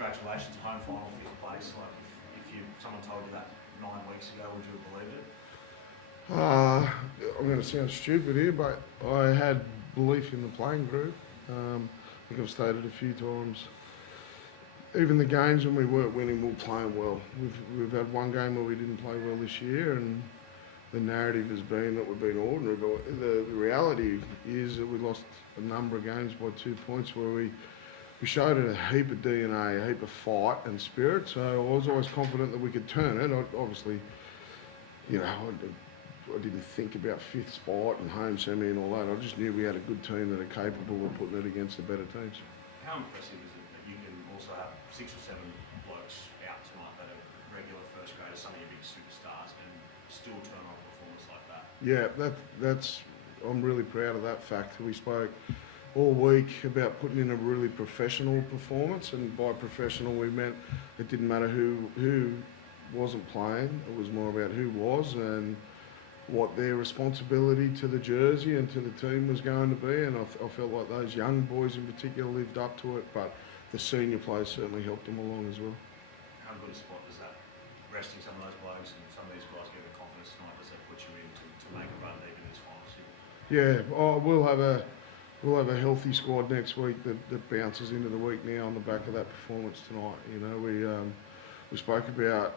congratulations, home final, 5th place. Like, if someone told you that 9 weeks ago, would you have believed it? I'm going to sound stupid here, but I had belief in the playing group. I think I've stated a few times. Even the games when we weren't winning, we were playing well. We've had one game where we didn't play well this year, and the narrative has been that we've been ordinary. But the reality is that we lost a number of games by 2 points where we showed it a heap of DNA, a heap of fight and spirit. So I was always confident that we could turn it. Obviously, I didn't think about 5th spot and home semi and all that. I just knew we had a good team that are capable of putting it against the better teams. How impressive is it that you can also have 6 or 7 blokes out tonight that are regular first graders, some of your big superstars, and still turn on a performance like that? Yeah, that's. I'm really proud of that fact. We spoke all week about putting in a really professional performance, and by professional we meant it didn't matter who wasn't playing. It was more about who was and what their responsibility to the jersey and to the team was going to be, and I felt like those young boys in particular lived up to it, but the senior players certainly helped them along as well. How good a spot does that, resting some of those blokes and some of these guys get the confidence tonight, does that put you in to make a run deep in this final series? Yeah, we'll have a healthy squad next week that bounces into the week now on the back of that performance tonight. We spoke about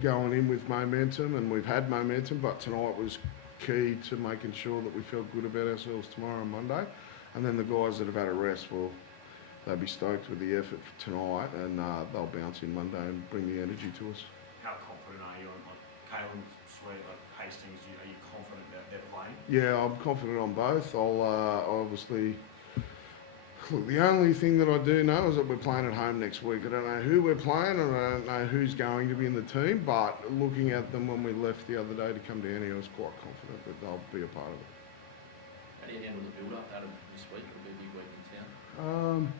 going in with momentum, and we've had momentum, but tonight was key to making sure that we felt good about ourselves tomorrow and Monday. And then the guys that have had a rest, they'll be stoked with the effort for tonight, and they'll bounce in Monday and bring the energy to us. How confident are you on Caelan, Sweet, Hastings? Are you confident that they're playing? Yeah, I'm confident on both. I'll obviously. Look, the only thing that I do know is that we're playing at home next week. I don't know who we're playing, and I don't know who's going to be in the team, but looking at them when we left the other day to come down here, I was quite confident that they'll be a part of it. How do you handle the build-up out of this week? It'll be a big week in town.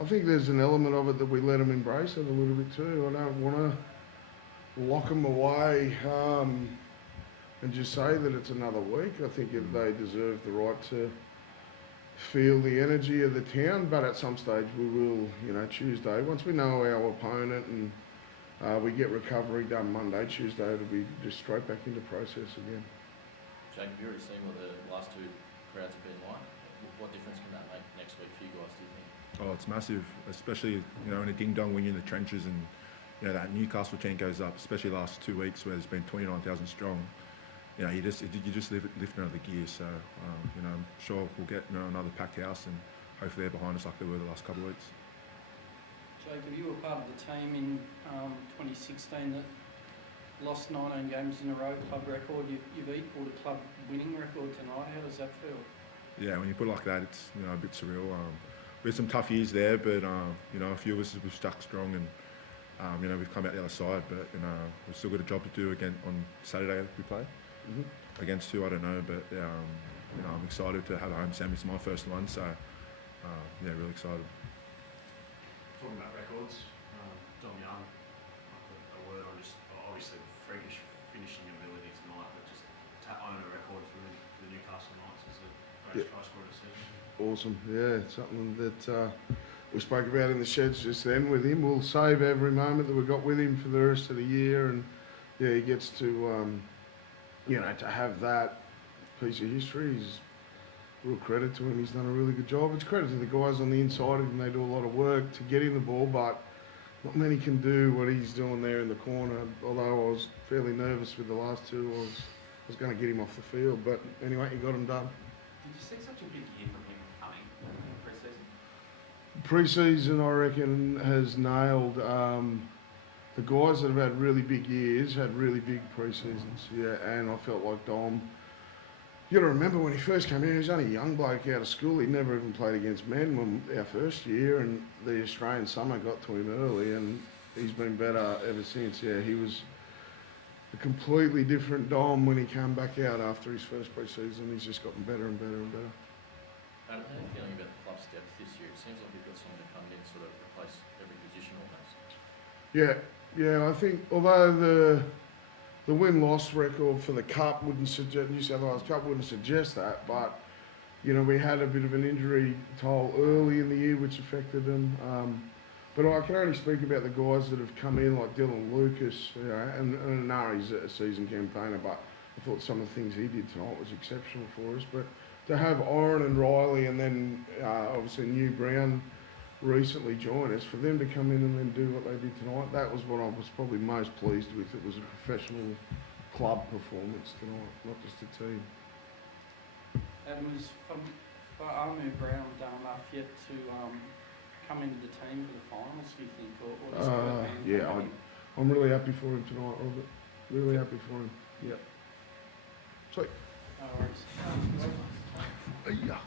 I think there's an element of it that we let them embrace it a little bit too. I don't want to lock them away and just say that it's another week. I think they deserve the right to feel the energy of the town, but at some stage we will, Tuesday, once we know our opponent and we get recovery done Monday, Tuesday it'll be just straight back into process again. Jake, have you already seen what the last 2 crowds have been like? What difference can that make next week for you guys, do you think? Oh, it's massive, especially in a ding dong when you're in the trenches, and that Newcastle team goes up, especially the last 2 weeks where there's been 29,000 strong. You just lift another gear. So I'm sure we'll get another packed house, and hopefully they're behind us like they were the last couple of weeks. Jacob, you were part of the team in 2016 that lost 19 games in a row, club record. You've equalled a club winning record tonight. How does that feel? Yeah, when you put it like that, it's a bit surreal. We had some tough years there, but a few of us have stuck strong, and we've come out the other side. But we've still got a job to do again on Saturday. We play. Mm-hmm. Against who, I don't know, but I'm excited to have a home semi. It's my first one, so really excited. Talking about records, Dom Young, a word on just obviously freakish finishing ability tonight, but just to own a record for the Newcastle Knights is a great try scorer to see. Awesome, yeah, something that we spoke about in the sheds just then with him. We'll save every moment that we got with him for the rest of the year, and he gets to to have that piece of history is real credit to him. He's done a really good job. It's credit to the guys on the inside of him. They do a lot of work to get him the ball, but not many can do what he's doing there in the corner. Although I was fairly nervous with the last 2, I was going to get him off the field, but anyway, he got him done. Did you see such a big year from him coming in pre-season? Pre-season, I reckon, has nailed the guys that have had really big years, had really big pre-seasons. Yeah, and I felt like Dom. You got to remember when he first came in, he was only a young bloke out of school. He'd never even played against men when our first year, and the Australian summer got to him early, and he's been better ever since. Yeah, he was a completely different Dom when he came back out after his first pre-season. He's just gotten better and better and better. How are you feeling about the club's depth this year? It seems like you've got someone to come in and sort of replace every position almost. Yeah, I think although the win-loss record for the Cup wouldn't suggest, New South Wales Cup wouldn't suggest that, but we had a bit of an injury toll early in the year which affected them. But I can only speak about the guys that have come in, like Dylan Lucas, you know, and Nari's a seasoned campaigner, but I thought some of the things he did tonight was exceptional for us. But to have Oren and Riley and then obviously New Brown recently join us, for them to come in and then do what they did tonight, that was what I was probably most pleased with. It was a professional club performance tonight, not just a team. Adam, was for Armu Brown enough yet to come into the team for the finals, do you think? Or just Yeah, I'm really happy for him tonight, Robert. Really happy for him. Yep. Sweet. No worries. Yeah.